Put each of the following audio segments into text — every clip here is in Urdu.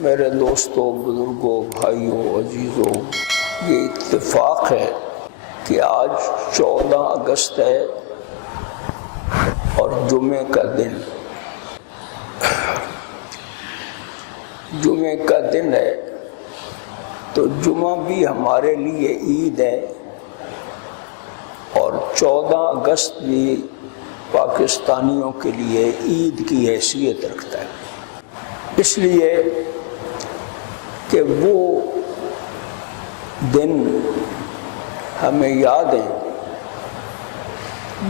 میرے دوستوں، بزرگوں، بھائیوں، عزیزوں، یہ اتفاق ہے کہ آج 14 اگست ہے اور جمعے کا دن ہے، تو جمعہ بھی ہمارے لیے عید ہے اور 14 اگست بھی پاکستانیوں کے لیے عید کی حیثیت رکھتا ہے، اس لیے کہ وہ دن ہمیں یاد ہیں۔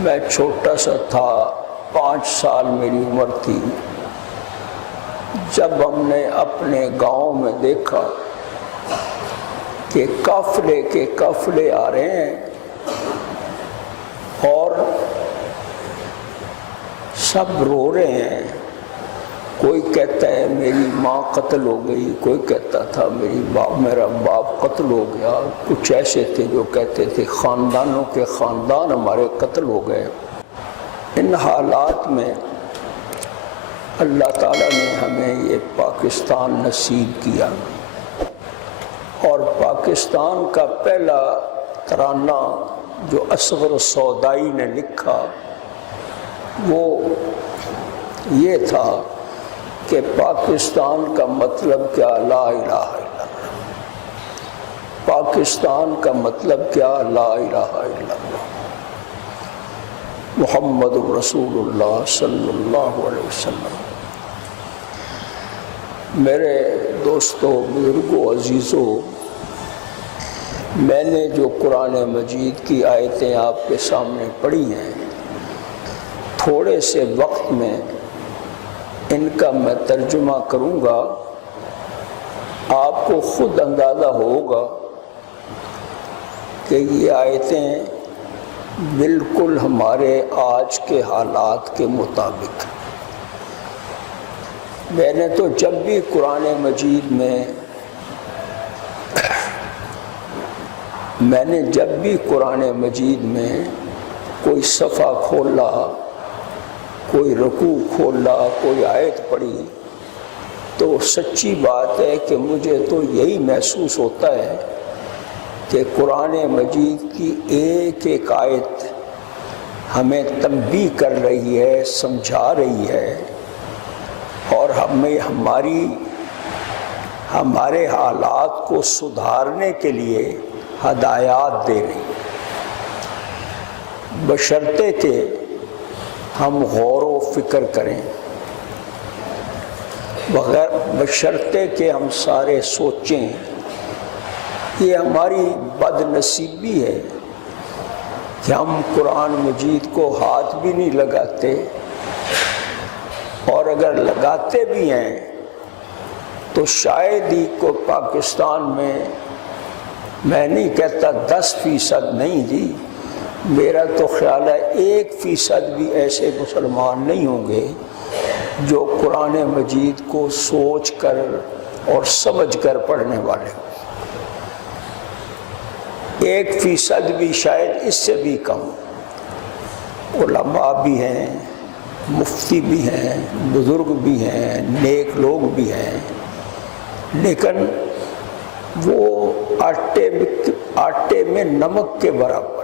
میں چھوٹا سا تھا، 5 سال میری عمر تھی، جب ہم نے اپنے گاؤں میں دیکھا کہ قافلے کے قافلے آ رہے ہیں اور سب رو رہے ہیں۔ کوئی کہتا ہے میری ماں قتل ہو گئی، کوئی کہتا تھا میرا باپ قتل ہو گیا، کچھ ایسے تھے جو کہتے تھے خاندانوں کے خاندان ہمارے قتل ہو گئے۔ ان حالات میں اللہ تعالیٰ نے ہمیں یہ پاکستان نصیب کیا، اور پاکستان کا پہلا ترانہ جو اصغر سودائی نے لکھا وہ یہ تھا کہ پاکستان کا مطلب کیا، لا الہ الا اللہ۔ پاکستان کا مطلب کیا، لا الہ الا اللہ، محمد رسول اللہ صلی اللہ علیہ وسلم۔ میرے دوستوں، بزرگوں، عزیزوں، میں نے جو قرآن مجید کی آیتیں آپ کے سامنے پڑھی ہیں، تھوڑے سے وقت میں ان کا میں ترجمہ کروں گا، آپ کو خود اندازہ ہوگا کہ یہ آیتیں بالکل ہمارے آج کے حالات کے مطابق۔ میں نے تو جب بھی قرآن مجید میں کوئی صفحہ کھولا، کوئی رکوع کھولا، کوئی آیت پڑھی، تو سچی بات ہے کہ مجھے تو یہی محسوس ہوتا ہے کہ قرآن مجید کی ایک ایک آیت ہمیں تنبیہ کر رہی ہے، سمجھا رہی ہے، اور ہمارے حالات کو سدھارنے کے لیے ہدایات دے رہی ہے، بشرطے کہ ہم غور و فکر کریں، بشرطے کہ ہم سارے سوچیں۔ یہ ہماری بد نصیبی ہے کہ ہم قرآن مجید کو ہاتھ بھی نہیں لگاتے، اور اگر لگاتے بھی ہیں تو شاید ہی کو پاکستان میں نہیں کہتا 10% نہیں جی، میرا تو خیال ہے 1% بھی ایسے مسلمان نہیں ہوں گے جو قرآن مجید کو سوچ کر اور سمجھ کر پڑھنے والے ہوں۔ 1% بھی شاید اس سے بھی کم۔ علماء بھی ہیں، مفتی بھی ہیں، بزرگ بھی ہیں، نیک لوگ بھی ہیں، لیکن وہ آٹے میں نمک کے برابر۔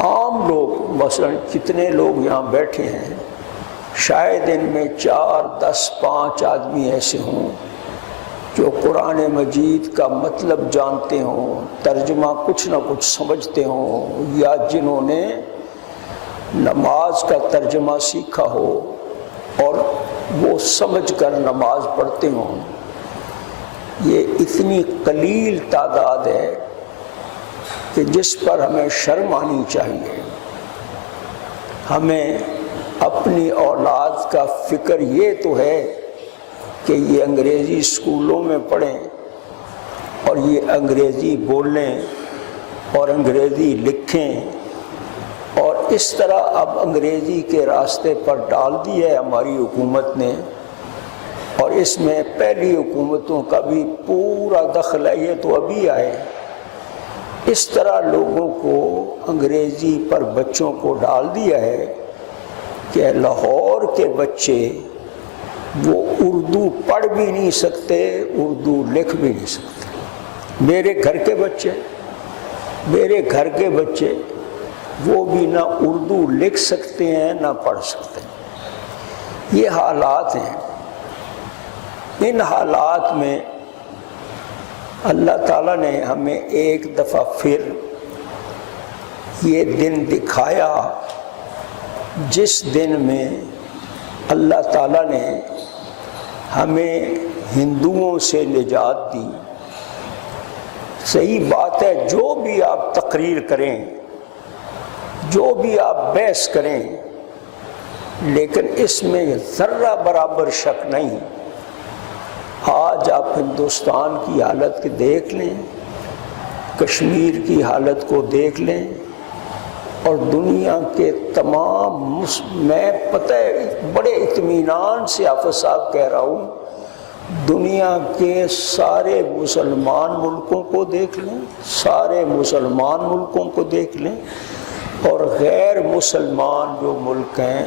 عام لوگ، مثلا کتنے لوگ یہاں بیٹھے ہیں، شاید ان میں 4، 10، 5 آدمی ایسے ہوں جو قرآن مجید کا مطلب جانتے ہوں، ترجمہ کچھ نہ کچھ سمجھتے ہوں، یا جنہوں نے نماز کا ترجمہ سیکھا ہو اور وہ سمجھ کر نماز پڑھتے ہوں۔ یہ اتنی قلیل تعداد ہے کہ جس پر ہمیں شرم آنی چاہیے۔ ہمیں اپنی اولاد کا فکر یہ تو ہے کہ یہ انگریزی اسکولوں میں پڑھیں اور یہ انگریزی بولیں اور انگریزی لکھیں، اور اس طرح اب انگریزی کے راستے پر ڈال دی ہے ہماری حکومت نے، اور اس میں پہلی حکومتوں کا بھی پورا دخل ہے، یہ تو ابھی آئے۔ اس طرح لوگوں کو انگریزی پر بچوں کو ڈال دیا ہے کہ لاہور کے بچے وہ اردو پڑھ بھی نہیں سکتے، اردو لکھ بھی نہیں سکتے۔ میرے گھر کے بچے وہ بھی نہ اردو لکھ سکتے ہیں نہ پڑھ سکتے ہیں۔ یہ حالات ہیں۔ ان حالات میں اللہ تعالیٰ نے ہمیں ایک دفعہ پھر یہ دن دکھایا جس دن میں اللہ تعالیٰ نے ہمیں ہندوؤں سے نجات دی۔ صحیح بات ہے، جو بھی آپ تقریر کریں، جو بھی آپ بحث کریں، لیکن اس میں ذرہ برابر شک نہیں۔ آج آپ ہندوستان کی حالت دیکھ لیں، کشمیر کی حالت کو دیکھ لیں، اور دنیا کے تمام میں پتہ ہے بڑے اطمینان سے حافظ صاحب کہہ رہا ہوں، دنیا کے سارے مسلمان ملکوں کو دیکھ لیں، سارے مسلمان ملکوں کو دیکھ لیں، اور غیر مسلمان جو ملک ہیں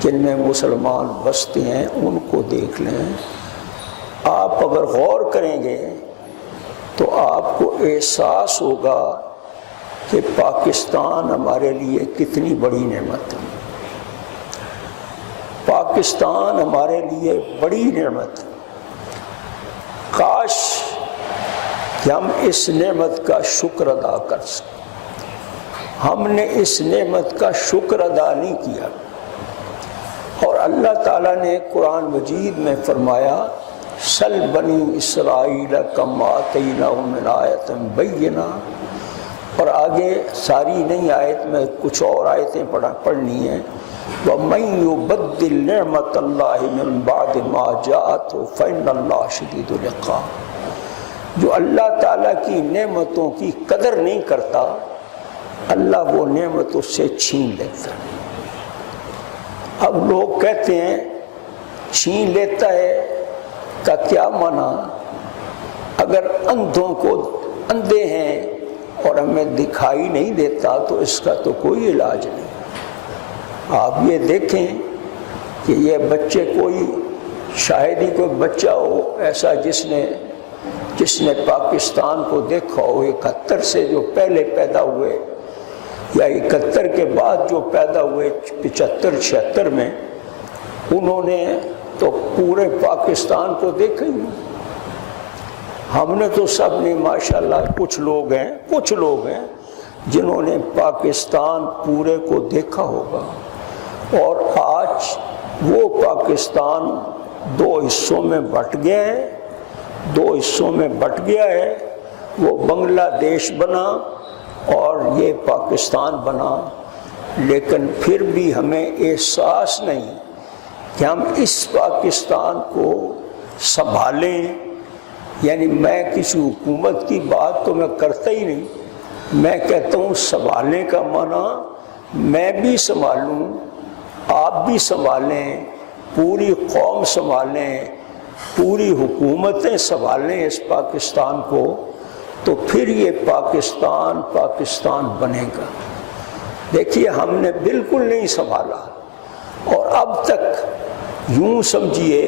جن میں مسلمان بستے ہیں ان کو دیکھ لیں۔ آپ اگر غور کریں گے تو آپ کو احساس ہوگا کہ پاکستان ہمارے لیے کتنی بڑی نعمت ہے۔ پاکستان ہمارے لیے بڑی نعمت ہے۔ کاش کہ ہم اس نعمت کا شکر ادا کر سکیں۔ ہم نے اس نعمت کا شکر ادا نہیں کیا، اور اللہ تعالیٰ نے قرآن مجید میں فرمایا سل بنی اسرائیل کم آتیناہم من آیۃ بینہ، اور آگے ساری نہیں آیت میں کچھ اور آیتیں پڑھنی ہیں۔ وَمَن يُبَدِّلْ نِعْمَةَ اللَّهِ مِن بَعْدِ مَا جَاءَتْهُ فَإِنَّ اللَّهَ شَدِيدُ الْعِقَابِ۔ جو اللہ تعالیٰ کی نعمتوں کی قدر نہیں کرتا، اللہ وہ نعمت اس سے چھین لیتا ہے۔ اب لوگ کہتے ہیں چھین لیتا ہے کا کیا معنی؟ اگر اندھے ہیں اور ہمیں دکھائی نہیں دیتا تو اس کا تو کوئی علاج نہیں۔ آپ یہ دیکھیں کہ یہ بچے کوئی شاید ہی کوئی بچہ ہو ایسا جس نے پاکستان کو دیکھا ہو، 71 سے جو پہلے پیدا ہوئے یا 71 کے بعد جو پیدا ہوئے 75-76 میں، انہوں نے تو پورے پاکستان کو دیکھا ہی نہیں۔ ہم نے تو سب نے ماشاءاللہ کچھ لوگ ہیں جنہوں نے پاکستان پورے کو دیکھا ہوگا، اور آج وہ پاکستان دو حصوں میں بٹ گیا ہے۔ وہ بنگلہ دیش بنا اور یہ پاکستان بنا، لیکن پھر بھی ہمیں احساس نہیں کہ ہم اس پاکستان کو سنبھالیں۔ یعنی میں کسی حکومت کی بات تو میں کرتا ہی نہیں، میں کہتا ہوں سنبھالنے کا معنی میں بھی سنبھالوں، آپ بھی سنبھالیں، پوری قوم سنبھالیں، پوری حکومتیں سنبھالیں اس پاکستان کو، تو پھر یہ پاکستان بنے گا۔ دیکھیے ہم نے بالکل نہیں سنبھالا، اور اب تک یوں سمجھیے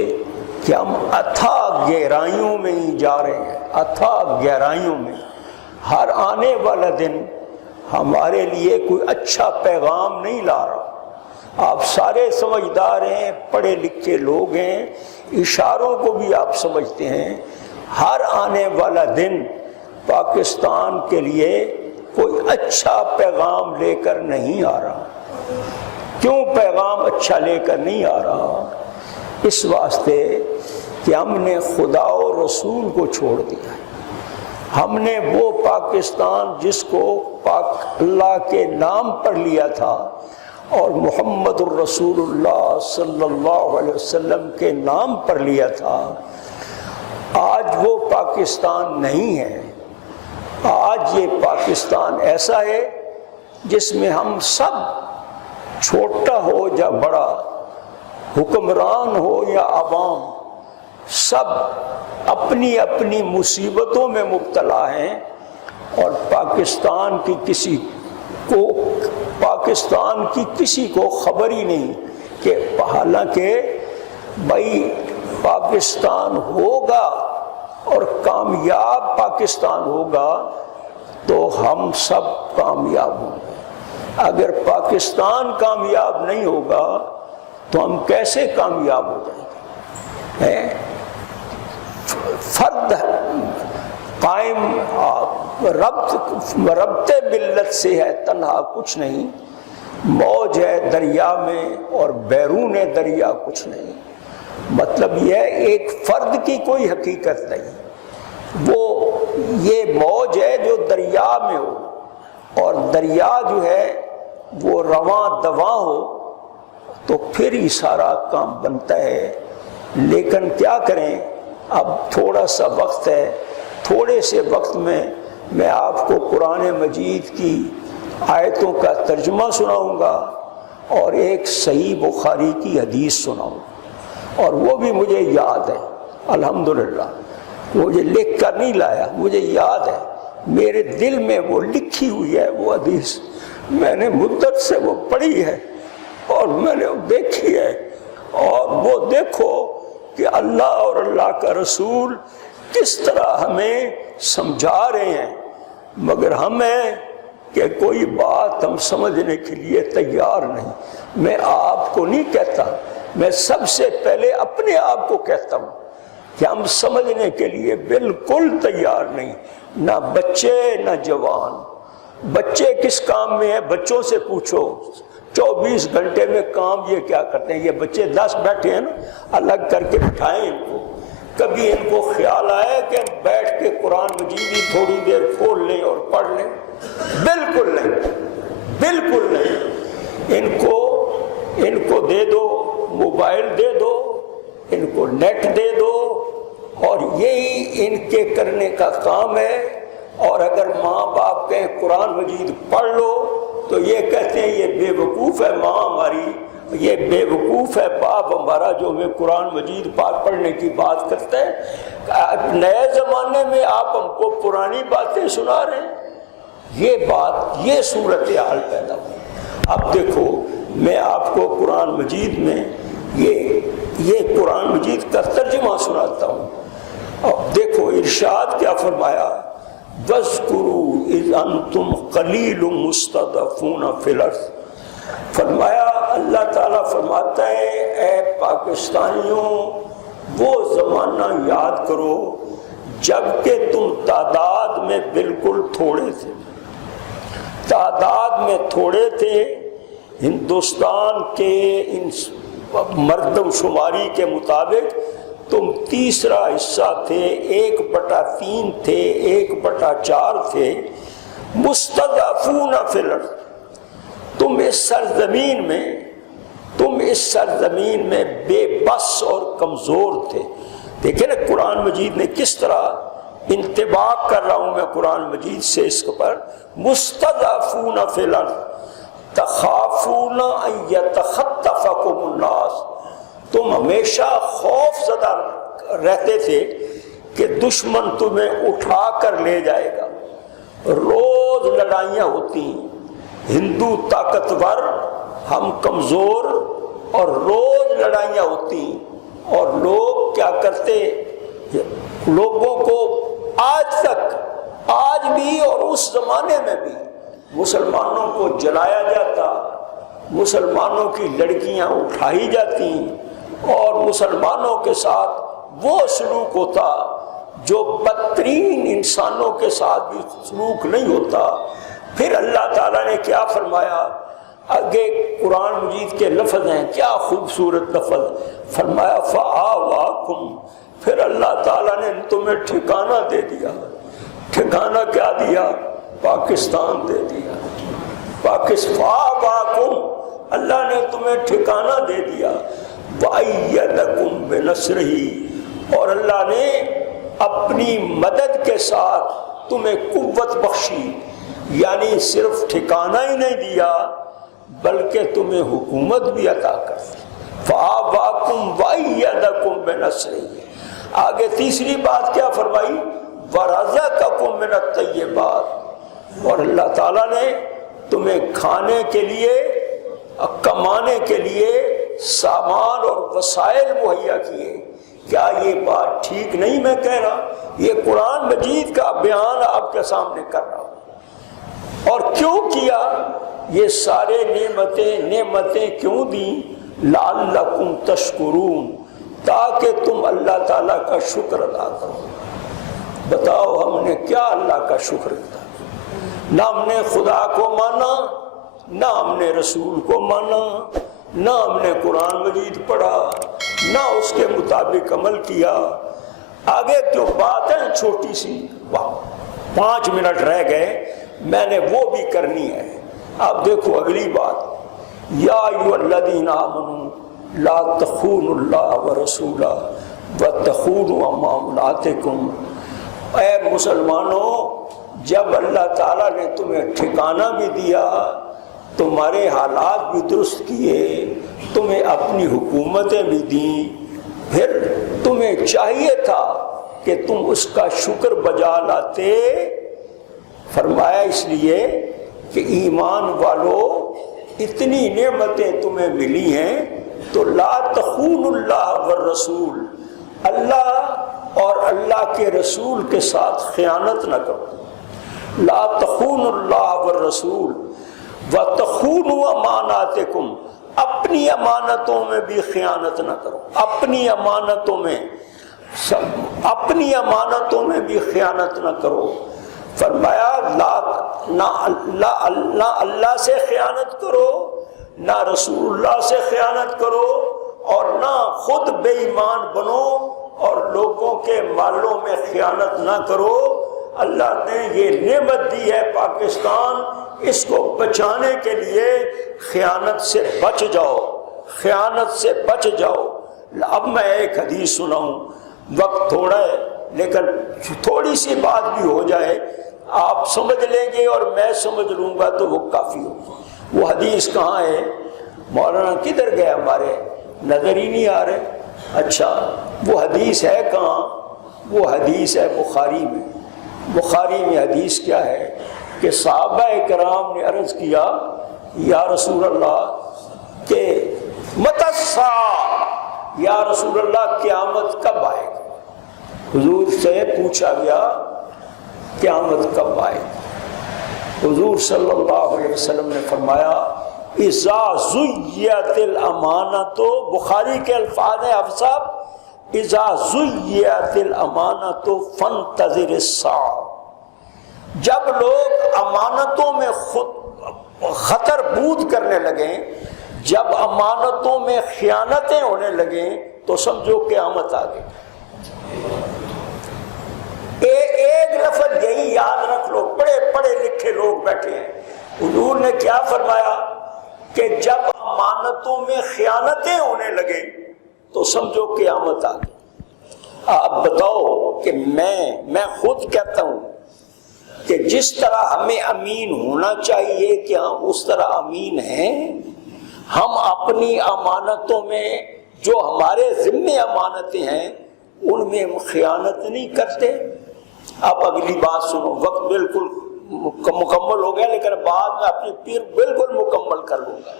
کہ ہم اتھاہ گہرائیوں میں ہی جا رہے ہیں، اتھاہ گہرائیوں میں۔ ہر آنے والا دن ہمارے لیے کوئی اچھا پیغام نہیں لا رہا۔ آپ سارے سمجھدار ہیں، پڑھے لکھے لوگ ہیں، اشاروں کو بھی آپ سمجھتے ہیں۔ ہر آنے والا دن پاکستان کے لیے کوئی اچھا پیغام لے کر نہیں آ رہا۔ کیوں پیغام اچھا لے کر نہیں آ رہا؟ اس واسطے کہ ہم نے خدا اور رسول کو چھوڑ دیا ہے۔ ہم نے وہ پاکستان جس کو اللہ کے نام پر لیا تھا اور محمد الرسول اللہ صلی اللہ علیہ وسلم کے نام پر لیا تھا، آج وہ پاکستان نہیں ہے۔ آج یہ پاکستان ایسا ہے جس میں ہم سب، چھوٹا ہو یا بڑا، حکمران ہو یا عوام، سب اپنی اپنی مصیبتوں میں مبتلا ہیں، اور پاکستان کی کسی کو خبر ہی نہیں کہ حالانکہ بھائی پاکستان ہوگا اور کامیاب پاکستان ہوگا تو ہم سب کامیاب ہوں گے۔ اگر پاکستان کامیاب نہیں ہوگا تو ہم کیسے کامیاب ہو جائیں گے؟ فرد قائم ربط ملت سے ہے، تنہا کچھ نہیں، موج ہے دریا میں اور بیرون دریا کچھ نہیں۔ مطلب یہ ایک فرد کی کوئی حقیقت نہیں، وہ یہ موج ہے جو دریا میں ہو، اور دریا جو ہے وہ رواں دواں ہو تو پھر ہی سارا کام بنتا ہے۔ لیکن کیا کریں، اب تھوڑا سا وقت ہے، تھوڑے سے وقت میں آپ کو قرآن مجید کی آیتوں کا ترجمہ سناؤں گا اور ایک صحیح بخاری کی حدیث سناؤں گا، اور وہ بھی مجھے یاد ہے الحمدللہ، مجھے لکھ کر نہیں لایا، مجھے یاد ہے، میرے دل میں وہ لکھی ہوئی ہے وہ حدیث، میں نے مدت سے وہ پڑھی ہے اور میں نے دیکھی ہے۔ اور وہ دیکھو کہ اللہ اور اللہ کا رسول کس طرح ہمیں سمجھا رہے ہیں، مگر ہمیں کہ کوئی بات ہم سمجھنے کے لیے تیار نہیں۔ میں آپ کو نہیں کہتا، میں سب سے پہلے اپنے آپ کو کہتا ہوں کہ ہم سمجھنے کے لیے بالکل تیار نہیں، نہ بچے نہ جوان۔ بچے کس کام میں ہیں؟ بچوں سے پوچھو 24 گھنٹے میں کام یہ کیا کرتے ہیں؟ یہ بچے 10 بیٹھے ہیں نا، الگ کر کے بٹھائیں ان کو، کبھی ان کو خیال آئے کہ بیٹھ کے قرآن مجید ہی تھوڑی دیر کھول لیں اور پڑھ لیں؟ بالکل نہیں، بالکل نہیں۔ ان کو دے دو موبائل، دے دو ان کو نیٹ، دے دو، اور یہی ان کے کرنے کا کام ہے۔ اور اگر ماں باپ کہیں قرآن مجید پڑھ لو تو یہ کہتے ہیں یہ بے وقوف ہے ماں ہماری، یہ بے وقوف ہے باپ ہمارا جو ہمیں قرآن مجید پاک پڑھنے کی بات کرتا ہے۔ نئے زمانے میں آپ ہم کو پرانی باتیں سنا رہے ہیں، یہ بات، یہ صورتحال پیدا ہوئی۔ اب دیکھو میں آپ کو قرآن مجید میں یہ قرآن مجید کا ترجمہ سناتا ہوں۔ اب دیکھو ارشاد کیا فرمایا، وَاذْكُرُوا إِذْ أَنْتُمْ قَلِيلٌ مُسْتَضْعَفُونَ فِي الْأَرْضِ۔ فرمایا اللہ تعالیٰ فرماتا ہے اے پاکستانیوں وہ زمانہ یاد کرو جب کہ تم تعداد میں بالکل تھوڑے تھے، تعداد میں تھوڑے تھے، ہندوستان کے ان مردم شماری کے مطابق تم تیسرا حصہ تھے، 1/3 تھے، 1/4 تھے، مستضعفون فی الارض، تم اس سرزمین میں بے بس اور کمزور تھے۔ دیکھیں نا قرآن مجید نے کس طرح انتباہ کر رہا ہوں میں قرآن مجید سے اس پر، مستضعفون فی الارض تخافون ان یتخطفکم الناس، تم ہمیشہ خوف زدہ رہتے تھے کہ دشمن تمہیں اٹھا کر لے جائے گا۔ روز لڑائیاں ہوتی ہیں، ہندو طاقتور ہم کمزور، اور روز لڑائیاں ہوتی ہیں، اور لوگ کیا کرتے، لوگوں کو آج تک، آج بھی اور اس زمانے میں بھی مسلمانوں کو جلایا جاتا، مسلمانوں کی لڑکیاں اٹھائی جاتی اور مسلمانوں کے ساتھ وہ سلوک ہوتا جو بدترین انسانوں کے ساتھ بھی سلوک نہیں ہوتا۔ پھر اللہ تعالیٰ نے کیا فرمایا، آگے قرآن مجید کے لفظ ہیں، کیا خوبصورت لفظ، فرمایا فآواکم، پھر اللہ تعالیٰ نے تمہیں ٹھکانہ دے دیا۔ ٹھکانہ کیا دیا؟ پاکستان دے دیا۔ فآواکم، اللہ نے تمہیں ٹھکانہ دے دیا۔ وَأَيَّدَكُمْ بِنَصْرِهِ، اور اللہ نے اپنی مدد کے ساتھ تمہیں قوت بخشی، یعنی صرف ٹھکانہ ہی نہیں دیا بلکہ تمہیں حکومت بھی عطا کر دی۔ فَآوَاكُمْ وَأَيَّدَكُمْ بِنَصْرِهِ، آگے تیسری بات کیا فرمائی، وَرَزَقَكُمْ مِنَ الطَّيِّبَاتِ، اور اللہ تعالیٰ نے تمہیں کھانے کے لیے، کمانے کے لیے سامان اور وسائل مہیا کیے. کیا یہ بات ٹھیک نہیں میں کہہ رہا؟ یہ قرآن مجید کا بیان آپ کے سامنے کر رہا ہوں. اور کیوں کیا یہ سارے نعمتیں کیوں دیں؟ لعلکم تشکرون، تاکہ تم اللہ تعالیٰ کا شکر ادا کرو. بتاؤ ہم نے کیا اللہ کا شکر کیا؟ نہ ہم نے خدا کو مانا، نہ ہم نے رسول کو مانا، نہ ہم نے قرآن مجید پڑھا، نہ اس کے مطابق عمل کیا. آگے جو بات ہے چھوٹی سی، 5 منٹ رہ گئے، میں نے وہ بھی کرنی ہے. اب دیکھو اگلی بات، یا ایھا الذین آمنوا لا تخونوا اللہ ورسولہ وتخونوا اماناتکم. اے مسلمانوں، جب اللہ تعالیٰ نے تمہیں ٹھکانہ بھی دیا، تمہارے حالات بھی درست کیے، تمہیں اپنی حکومتیں بھی دیں، پھر تمہیں چاہیے تھا کہ تم اس کا شکر بجا لاتے. فرمایا اس لیے کہ ایمان والو اتنی نعمتیں تمہیں ملی ہیں تو لا تخونوا اللہ والرسول، اللہ اور اللہ کے رسول کے ساتھ خیانت نہ کرو. لا تخونوا اللہ والرسول وتخونوا اماناتکم، اپنی امانتوں میں بھی خیانت نہ کرو. اپنی امانتوں میں بھی خیانت نہ کرو. فرمایا نہ اللہ سے خیانت کرو، نہ رسول اللہ سے خیانت کرو، اور نہ خود بے ایمان بنو اور لوگوں کے مالوں میں خیانت نہ کرو. اللہ نے یہ نعمت دی ہے پاکستان، اس کو بچانے کے لیے خیانت سے بچ جاؤ، خیانت سے بچ جاؤ. اب میں ایک حدیث سناؤں، وقت تھوڑا ہے لیکن تھوڑی سی بات بھی ہو جائے، آپ سمجھ لیں گے اور میں سمجھ لوں گا تو وہ کافی ہوگا. وہ حدیث کہاں ہے؟ مولانا کدھر گئے ہمارے؟ نظر ہی نہیں آ رہے. اچھا وہ حدیث ہے کہاں؟ وہ حدیث ہے بخاری میں. بخاری میں حدیث کیا ہے کہ صحابہ کرام نے عرض کیا یا رسول اللہ کہ متی الساعہ، یا رسول اللہ قیامت کب آئے گی؟ حضور سے پوچھا گیا قیامت کب آئے گی؟ حضور صلی اللہ علیہ وسلم نے فرمایا اذا زیت الامانۃ، بخاری کے الفاظ ہیں آپ صاحب، اذا زیت الامانۃ فانتظر الساعہ. جب لوگ امانتوں میں خود خطر بود کرنے لگیں، جب امانتوں میں خیانتیں ہونے لگیں تو سمجھو قیامت آ گئی. ایک لفظ یہی یاد رکھ لو، بڑے پڑھے لکھے لوگ بیٹھے ہیں. حضور نے کیا فرمایا کہ جب امانتوں میں خیانتیں ہونے لگے تو سمجھو قیامت آ گئی. آپ بتاؤ کہ میں خود کہتا ہوں کہ جس طرح ہمیں امین ہونا چاہیے کہ ہم اس طرح امین ہیں. ہم اپنی امانتوں میں جو ہمارے ذمے امانتیں ہیں ان میں ہم خیانت نہیں کرتے. اب اگلی بات سنو، وقت بالکل مکمل ہو گیا لیکن بعد میں اپنی پیر بالکل مکمل کر لوں گا.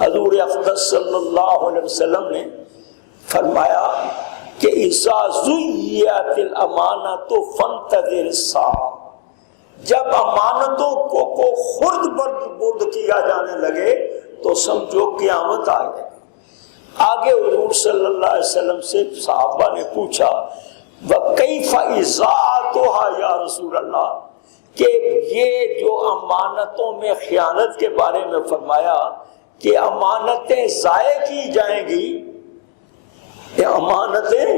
حضور اقدس صلی اللہ علیہ وسلم نے فرمایا کہ اذا زیت الامانۃ فانتظر الساعہ، جب امانتوں کو خرد برد کیا جانے لگے تو سمجھو قیامت آ گئی. آگے حضور صلی اللہ علیہ وسلم سے صحابہ نے پوچھا وَكَيْفَ إِذَاعَتُهَا یا رسول اللہ، کہ یہ جو امانتوں میں خیانت کے بارے میں فرمایا کہ امانتیں ضائع کی جائیں گی، امانتیں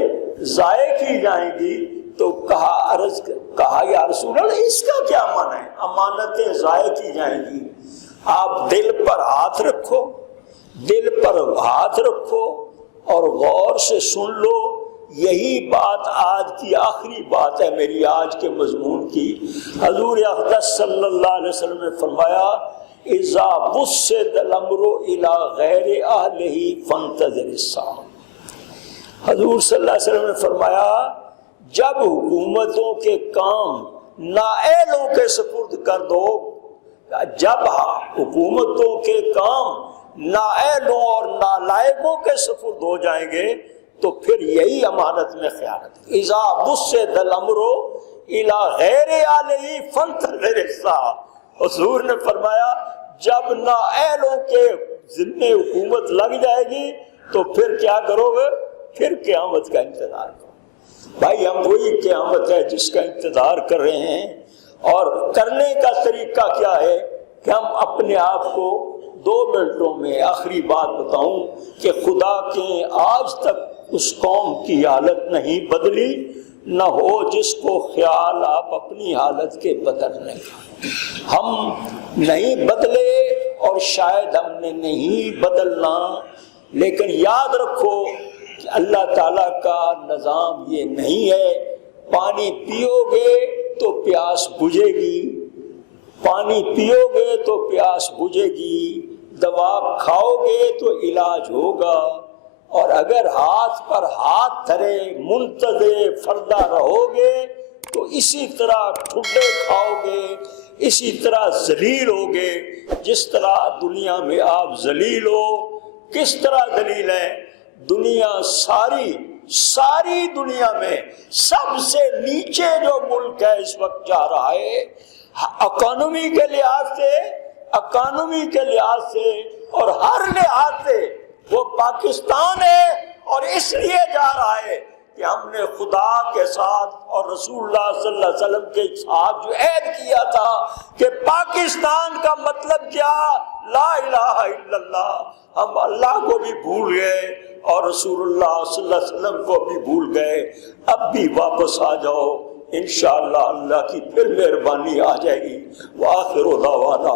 ضائع کی جائیں گی، تو کہا یا رسول اللہ اس کا کیا معنی ہے امانتیں ضائع کی جائیں گی؟ آپ دل پر ہاتھ رکھو، دل پر ہاتھ رکھو اور غور سے سن لو. یہی بات آج کی آخری بات ہے میری آج کے مضمون کی. حضور اقدس صلی اللہ علیہ وسلم نے فرمایا اذا وسد الامر الى غیر اہلہ فانتظر الساعہ. حضور صلی اللہ علیہ وسلم نے فرمایا جب حکومتوں کے کام نااہلوں کے سپرد کر دو، جب حکومتوں کے کام نااہلوں اور نالائقوں کے سپرد ہو جائیں گے تو پھر یہی امانت میں خیانت ہے۔ اذا بسط الامر الی غیر اہلہ فانتظر الساعہ، حضور نے فرمایا جب نااہلوں کے ذمے حکومت لگ جائے گی تو پھر کیا کرو گے؟ پھر قیامت کا انتظار کرو۔ بھائی ہم وہی قیامت ہے جس کا انتظار کر رہے ہیں، اور کرنے کا طریقہ کیا ہے کہ ہم اپنے آپ کو 2 منٹوں میں آخری بات بتاؤں کہ خدا کے آج تک اس قوم کی حالت نہیں بدلی، نہ ہو جس کو خیال آپ اپنی حالت کے بدلنے کا۔ ہم نہیں بدلے اور شاید ہم نے نہیں بدلنا، لیکن یاد رکھو کہ اللہ تعالیٰ کا نظام یہ نہیں ہے پانی پیو گے تو پیاس بجھے گی، پانی پیو گے تو پیاس بجھے گی، دوا کھاؤ گے تو علاج ہوگا، اور اگر ہاتھ پر ہاتھ دھرے منتظر فردہ رہو گے تو اسی طرح ٹھڈے کھاؤ گے، اسی طرح ذلیل ہوگے جس طرح دنیا میں آپ ذلیل ہو۔ کس طرح ذلیل ہے؟ دنیا ساری دنیا میں سب سے نیچے جو ملک ہے اس وقت جا رہا ہے اکانومی کے لحاظ سے اور ہر لحاظ سے وہ پاکستان ہے، اور اس لیے جا رہا ہے کہ ہم نے خدا کے ساتھ اور رسول اللہ صلی اللہ علیہ وسلم کے ساتھ جو عہد کیا تھا کہ پاکستان کا مطلب کیا؟ لا الہ الا اللہ، ہم اللہ کو بھی بھول گئے اور رسول اللہ صلی اللہ علیہ وسلم کو بھی بھول گئے۔ اب بھی واپس آ جاؤ، انشاءاللہ اللہ کی پھر مہربانی آ جائے گی۔ وآخر دعوانا